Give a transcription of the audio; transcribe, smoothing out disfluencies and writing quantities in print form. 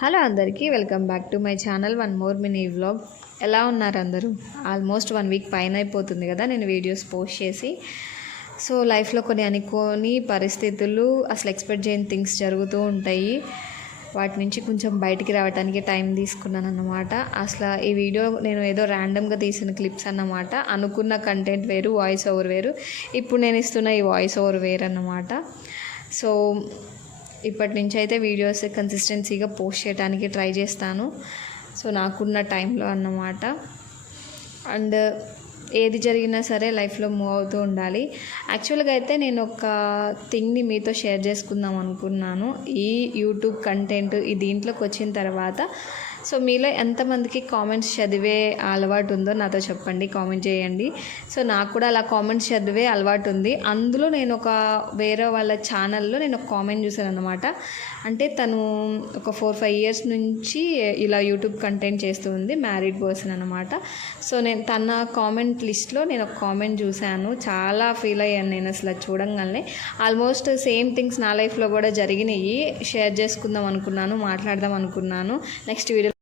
Hello అందరికీ welcome back to my channel one more mini vlog. ఎలా ఉన్నారు అందరూ? ఆల్మోస్ట్ 1 వీక్ పైన అయిపోతుంది కదా నేను వీడియోస్ పోస్ట్ చేసి. సో లైఫ్లో కొన్ని అనుకోని పరిస్థితులు, అసలు ఎక్స్పెక్ట్ చేయని థింగ్స్ జరుగుతూ ఉంటాయి. వాటి నుంచి కొంచెం బయటికి రావడానికి టైం తీసుకున్నాను అన్నమాట. అసలు ఈ వీడియో నేను ఏదో ర్యాండమ్గా తీసిన క్లిప్స్ అన్నమాట. అనుకున్న కంటెంట్ వేరు, వాయిస్ ఓవర్ వేరు. ఇప్పుడు నేను ఇస్తున్న ఈ వాయిస్ ఓవర్ వేరు అన్నమాట. సో ఇప్పటి నుంచి అయితే వీడియోస్ కన్సిస్టెన్సీగా పోస్ట్ చేయడానికి ట్రై చేస్తాను. సో నాకున్న టైంలో అన్నమాట. అండ్ ఏది జరిగినా సరే లైఫ్లో మూవ్ అవుతూ ఉండాలి. యాక్చువల్గా అయితే నేను ఒక థింగ్ని మీతో షేర్ చేసుకుందాం అనుకున్నాను. ఈ యూట్యూబ్ కంటెంట్ ఈ దీంట్లోకి వచ్చిన తర్వాత సో మీలో ఎంతమందికి కామెంట్స్ చదివే అలవాటు ఉందో నాతో చెప్పండి, కామెంట్ చేయండి. సో నాకు కూడా అలా కామెంట్స్ చదివే అలవాటు ఉంది. అందులో నేను ఒక వేరే వాళ్ళ ఛానల్లో నేను ఒక కామెంట్ చూసాను అనమాట. అంటే తను ఒక 4-5 ఇయర్స్ నుంచి ఇలా యూట్యూబ్ కంటెంట్ చేస్తూ ఉంది, మ్యారీడ్ పర్సన్ అనమాట. సో నేను తన కామెంట్ లిస్ట్లో నేను ఒక కామెంట్ చూశాను. చాలా ఫీల్ అయ్యాను నేను అసలు చూడంగానే. ఆల్మోస్ట్ సేమ్ థింగ్స్ నా లైఫ్లో కూడా జరిగినాయి. షేర్ చేసుకుందాం అనుకున్నాను, మాట్లాడదాం అనుకున్నాను. Next video